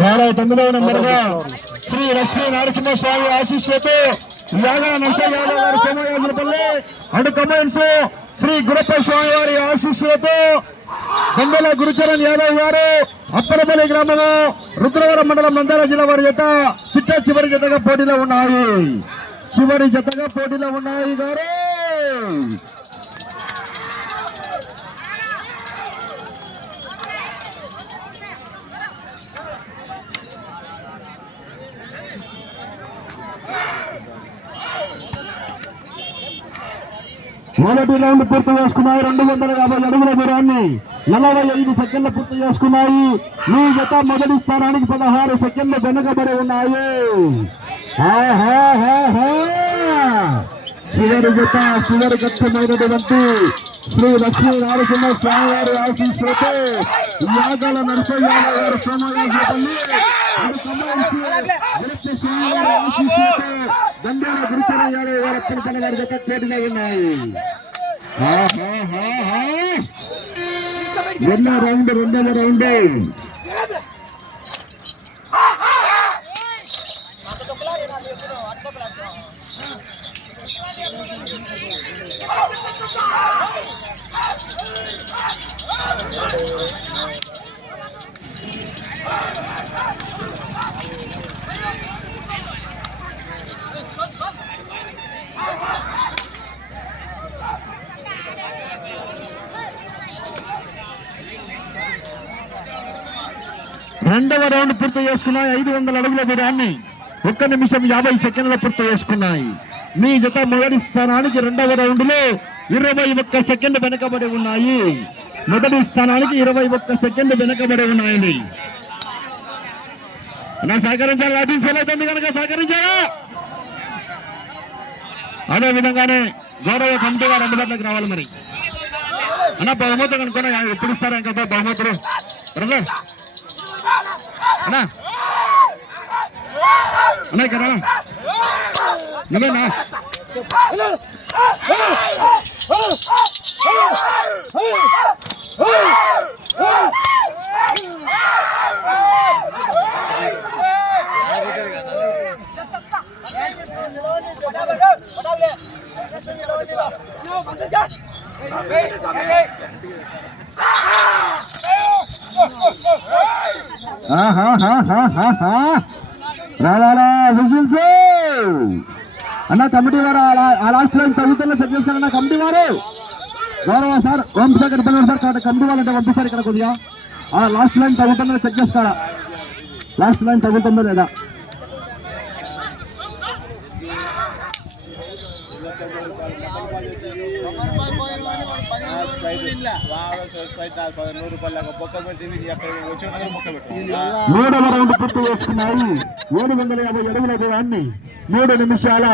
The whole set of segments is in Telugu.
వేల తొమ్మిదవ నెంబర్గా శ్రీ లక్ష్మీ నరసింహస్వామి ఆశీస్సులతో యాగా నరసయ్య యాదవ్ గారి సోమయాజులపల్లి అండ్ కమెంట్స్ శ్రీ గురప్ప స్వామి వారి ఆశీస్సులతో కొండల గురుచరణ్ యాదవ్ గారు అప్పలపల్లి గ్రామము రుద్రవరం మండలం నంద్యాల జిల్లా వారి జత చిట్ట చివరి జతగా పోటీలో ఉన్నాయి. చివరి జతగా పోటీలో ఉన్నాయి గారు. మొదటి రౌండ్ పూర్తి చేసుకున్నాయి. రెండు వందల యాభై అడుగుల దూరాన్ని నలభై ఐదు సెకండ్లు పూర్తి చేసుకున్నాయి. మీ జత మొదటి స్థానానికి పదహారు సెకండ్లు వెనుకబడి ఉన్నాయి. చివరి జత చివరి గట్టమైనటువంటి శ్రీ లక్ష్మీ నరసింహ స్వామి వారి ఆశీస్సులతో యాగల నరసయ్య గారు సోమయాజపల్లి స్వామి వారి ఆశీస్సులతో దండాల గురుచర యాదవ్ గారు అప్పటికల గారి జత పోటీలో ఉన్నాయి. ఆహాహాహా. రెండో రౌండ్ రెండవ రౌండ్ రెండవ రౌండ్ పూర్తి చేసుకున్నాయి. ఐదు వందల అడుగుల దూరాన్ని ఒక్క నిమిషం యాభై సెకండ్ల పూర్తి చేసుకున్నాయి. మీ జత మొదటి స్థానానికి రెండవ రౌండ్లో ఇరవై ఒక్క సెకండ్ వెనకబడి ఉన్నాయి. మొదటి స్థానానికి ఇరవై ఒక్క సెకండ్ వెనకబడి ఉన్నాయండి నా సహకరించాలి. లాటింగ్ ఫెయిల్ అవుతుంది కనుక సహకరించారా అదే విధంగానే గౌరవ కమిటీ గారు అందుబాటులోకి రావాలి మరి. అన్న బహుమతులు అనుకున్నా ఎప్పుడు ఇస్తారా ఇంకా? బహుమతులు. బ్రదర్ అన్నా అన్నా ఇక్కడ రా. నువ్వేనా ఆహాహాహాహా. రా రా రా విజిల్స్. అన్న కమిటీ వారు ఆ ఆ లాస్ట్ లైన్ తగ్గుతున్న చెక్ చేసుకోండి అన్న కమిటీ వారు. గౌరవ సార్ వంశేఖర్ పల్లె సార్ కాదు కమిటీ వాళ్ళు అంటే పంపిస్తారు ఇక్కడ కొద్దిగా. ఆ లాస్ట్ లైన్ తగ్గుతుందో చెక్ చేసుకోరా లాస్ట్ లైన్ తగ్గుతుందో లేదా? మూడవ రౌండ్ పూర్తి చేసుకున్నాయి. ఏడు వందల యాభై అడుగుల దూరాన్ని మూడు నిమిషాల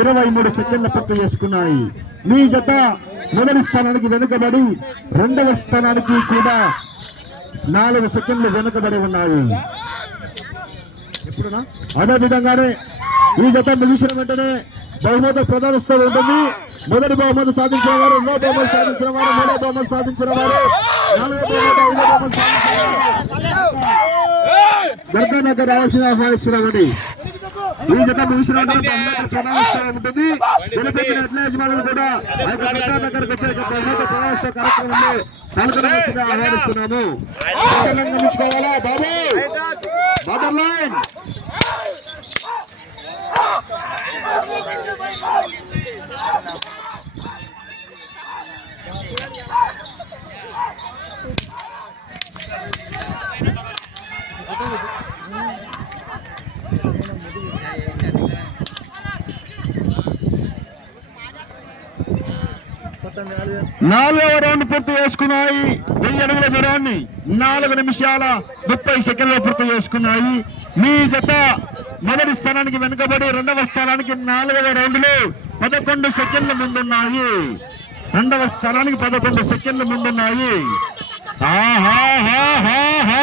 ఇరవై మూడు సెకండ్ల పూర్తి చేసుకున్నాయి. మీ జత మొదటి స్థానానికి వెనుకబడి రెండవ స్థానానికి కూడా నాలుగు సెకండ్లు వెనుకబడి ఉన్నాయి. అదే విధంగానే ఈ జత ముగిసిన వెంటనే బహుమతి ప్రధానిస్తూ ఉంటుంది. మొదటి బహుమతి సాధించిన వారు రెండో బహుమతి సాధించిన వారు మూడో బహుమతి సాధించిన వారు నాలుగో దర్గా దగ్గర రావాల్సిన ఆహ్వానిస్తున్నామండి ఈ జత ముగిసిన వెంటనే బహుమతి ఉంటుంది. యజమానులు కూడా ఆ యొక్క దర్గా దగ్గరకు వచ్చే బహుమతి బహుమతి ప్రధానిస్తూ కార్యక్రమంలో పాల్గొనవలసిన ఆహ్వానిస్తున్నాము మదర్ లైన్ నాలుగవ రౌండ్ పూర్తి చేసుకున్నాయి. వెయ్యి అడుగుల దూరాన్ని నాలుగు నిమిషాల ముప్పై సెకండ్లు పూర్తి చేసుకున్నాయి. మీ జత మొదటి స్థానానికి వెనుకబడి రెండవ స్థానానికి నాలుగవ రౌండ్లో పదకొండు సెకండ్ల ముందున్నాయి. రెండవ స్థానానికి పదకొండు సెకండ్ల ముందున్నాయి. ఆహాహాహాహా.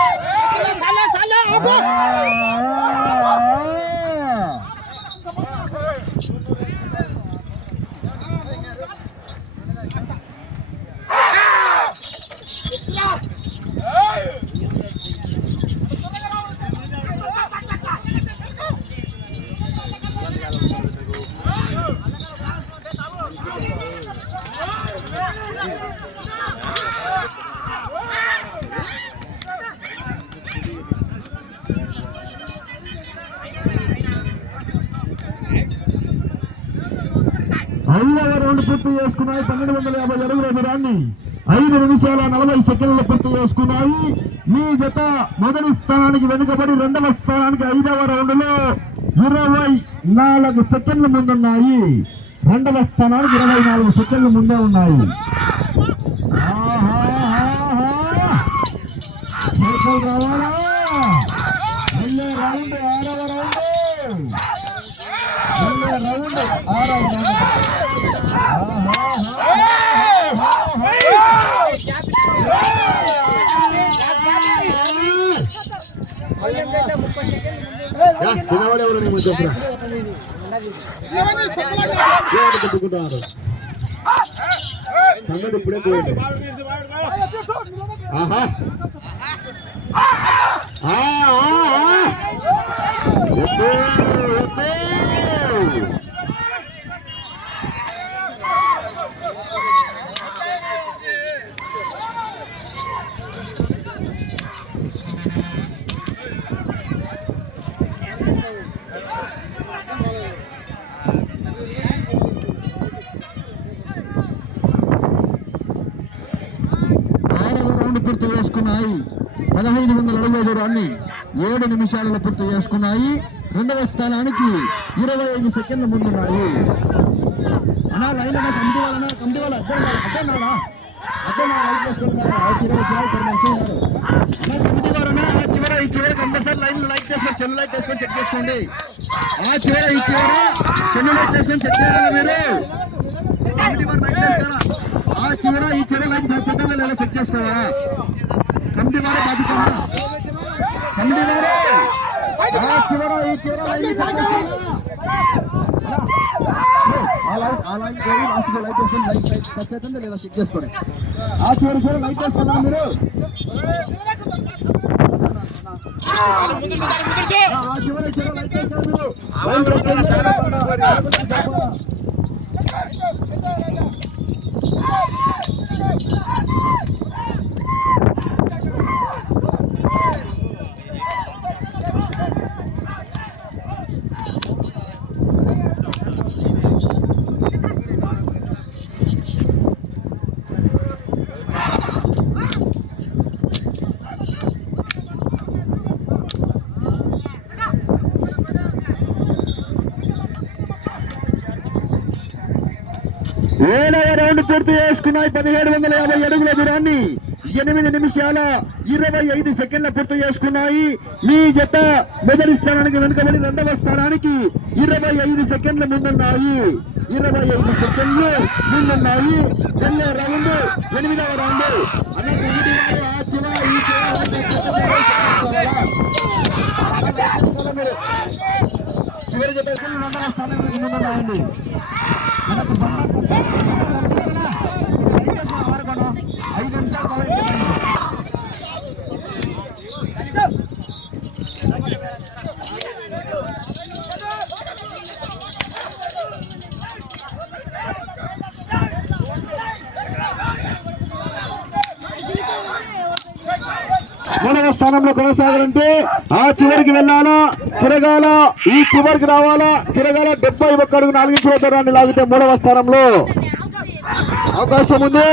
ఐదవ రౌండ్ పూర్తి చేసుకున్నాయి. పన్నెండు వందల యాభై అడుగుల దూరాన్ని ఐదు నిమిషాల నలభై సెకండ్లు పూర్తి చేసుకున్నాయి. మీ జత మొదటి స్థానానికి వెనుకబడి రెండవ స్థానానికి ఐదవ రౌండ్లో ఇరవై నాలుగు సెకండ్ల ముందున్నాయి. రెండవ స్థానానికి ఇరవై నాలుగు సెకండ్ల ముందే ఉన్నాయి. రావాలా రౌండ్ చిన్నవాడు ఎవరు నేను చూస్తున్నా తిప్పుకుంటున్నారు సంగతి ఇప్పుడే పోయింది ఆహా. ఆ, ఆ, ఆ. ఎత్తు, ఎత్తు. ఆరవ రౌండ్ పూర్తి చేసుకున్నాయి పదహైదు వందల అడుగుల దూరాన్ని ఏడు నిమిషాలలో పూర్తి చేసుకున్నాయి. రెండవ స్థానానికి ఇరవై ఐదు సెకండ్ల ముందున్నాయి. అన్నా లైన్ అన్నా కమిటీ వాళ్ళనా కమిటీ వాళ్ళు అద్దం ఆ అన్నా ఆ చివర ఈ చివర కంపల్సరీ లైన్ లైట్ చేసుకొని చెల్లు లైట్ చెక్ చేసుకోండి. ఆ చివర ఈ చివర లైట్ చేసుకొని చెక్ చేయాలి మీరు. కమిటీ వారు లైట్ ఆ చివర ఈ చివర లైన్ ఖచ్చితంగా చెక్ చేసుకోవాలా? కమిటీ బాధ్యత కమిటీ వారే ఆ చివర ఈ చివర లైన్ చెక్ చేసుకోవాలా ఆ లైట్ ఆ లైట్ పోయి లాస్ట్ లైట్ వేసుకొని లైట్ లైట్ టచ్ అవుతుందా లేదా చెక్ చేసుకోండి ఆ చివరి చివరి లైట్ వేసుకున్నా మీరు. ఆ చివరి చివరి లైట్ వేసుకోండి మీరు. టచ్ లేదా చెప్పాలా? ఏడవ రౌండ్ పూర్తి చేసుకున్నాయి పదిహేడు వందల యాభై అడుగుల దూరాన్ని ఎనిమిది నిమిషాల ఇరవై ఐదు సెకండ్ల పూర్తి చేసుకున్నాయి మీ జత మొదటి స్థానానికి వెనుకబడి రెండవ స్థానానికి ఇరవై ఐదు సెకండ్లు ముందున్నాయి ఇరవై ఐదు సెకండ్లు ముందున్నాయి రెండో రౌండ్ ఎనిమిదవ రౌండ్ చివరి జత రెండవ స్థానానికి ముందున్నాయండి మనకు బండ పచ్చడి కనపడుతుందా? ఇది లైట్ వేసుకుని ఎవరికన్నా ఐదు నిమిషాలు సమయం కేటాయించు. మూడవ స్థానంలో కొనసాగాలంటే ఆ చివరికి వెళ్ళాలా? తిరగాల? ఈ చివరికి రావాలా? తిరగాల? డెబ్బై ఒక్క అడుగు నాలుగు ఇంచుల లాగితే మూడవ స్థానంలో అవకాశం ఉంది.